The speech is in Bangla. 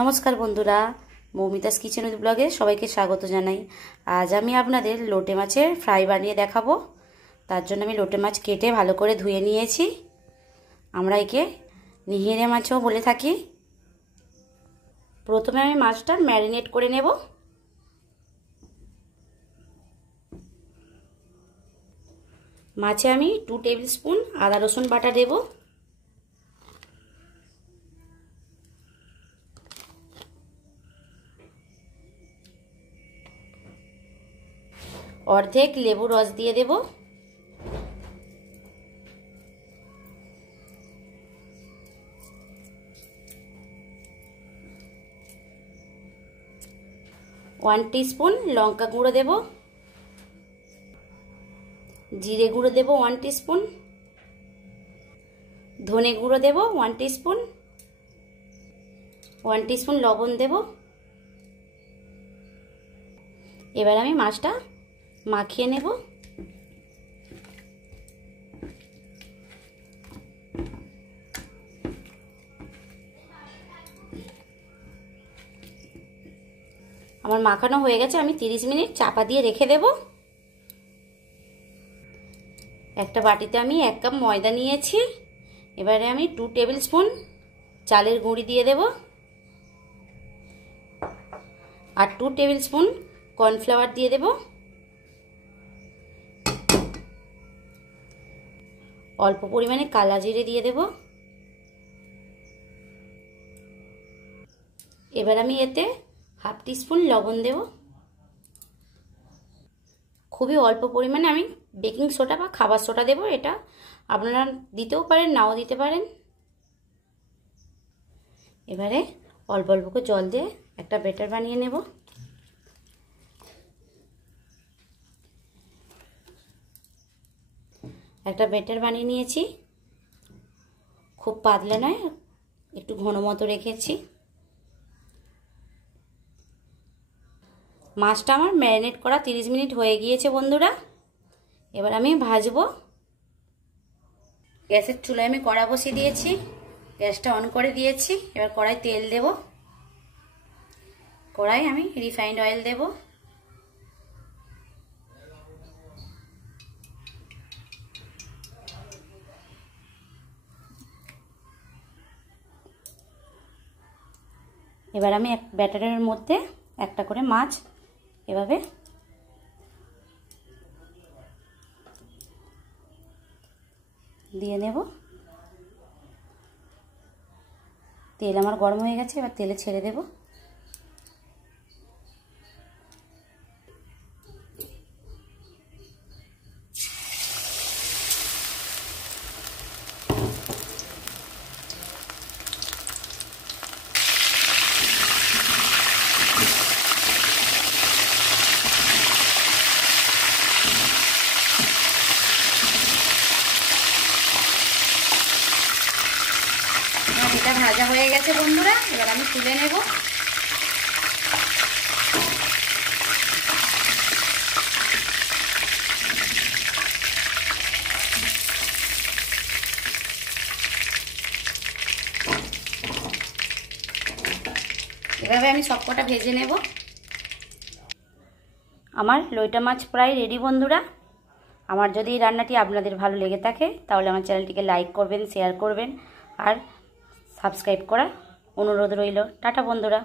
নমস্কার বন্ধুরা, মৌমিতাস কিচেন উইথ ব্লগে সবাইকে স্বাগত জানাই। আজ আমি আপনাদের লোটে মাছের ফ্রাই বানিয়ে দেখাবো। তার জন্য আমি লোটে মাছ কেটে ভালো করে ধুয়ে নিয়েছি। আমরা একে নিহিরে মাছও বলে থাকি। প্রথমে আমি মাছটা ম্যারিনেট করে নেব। মাছে আমি 2 টেবিল স্পুন আদা রসুন বাটা দেব। অর্ধেক লেবু রস দিয়ে দেব। ওয়ান টিস্পুন লঙ্কা গুঁড়ো দেব। জিরে গুঁড়ো দেব 1 টিস্পুন। ধনে গুঁড়ো দেব 1 টিস্পুন। 1 টিস্পুন লবণ দেব। এবার আমি মাছটা মাখিয়ে নেব। আমার মাখানো হয়ে গেছে, আমি 30 মিনিট চাপা দিয়ে রেখে দেব। একটা বাটিতে আমি 1 কাপ ময়দা নিয়েছি। এবারে আমি 2 টেবিল স্পুন চালের গুঁড়ি দিয়ে দেব আর 2 টেবিল স্পুন কর্নফ্লাওয়ার দিয়ে দেব। অল্প পরিমাণে কালা জিরে দিয়ে দেব। এবার আমি এতে হাফ টিস্পুন লবণ দেব। খুবই অল্প পরিমাণে আমি বেকিং সোডা বা খাবার সোডা দেব। এটা আপনারা দিতেও পারেন, নাও দিতে পারেন। এবারে অল্প অল্প করে জল দিয়ে একটা ব্যাটার বানিয়ে নেব। একটা ব্যাটার বানিয়ে নিয়েছি। খুব পাতলা নয়, একটু ঘন মতো রেখেছি। মাছটা আমার ম্যারিনেট করা 30 মিনিট হয়ে গিয়েছে বন্ধুরা। এবার আমি ভাজবো। গ্যাসের চুলায় আমি কড়া বসিয়ে দিয়েছি, গ্যাসটা অন করে দিয়েছি। এবার কড়াই তেল দেব। কড়াই আমি রিফাইন্ড অয়েল দেব। এবার আমি এক ব্যাটারের মধ্যে একটা করে মাছ এভাবে দিয়ে নেব। তেল আমার গরম হয়ে গেছে, এবার তেলে ছেড়ে দেব। এটা ভাজা হয়ে গেছে বন্ধুরা, এবার আমি তুলে নেব। এভাবে আমি সবকটা ভেজে নেব। আমার লইটা মাছ প্রায় রেডি বন্ধুরা। আমার যদি এই রান্নাটি আপনাদের ভালো লেগে থাকে তাহলে আমার চ্যানেলটিকে লাইক করবেন, শেয়ার করবেন আর সাবস্ক্রাইব করার অনুরোধ রইল। টাটা বন্ধুরা।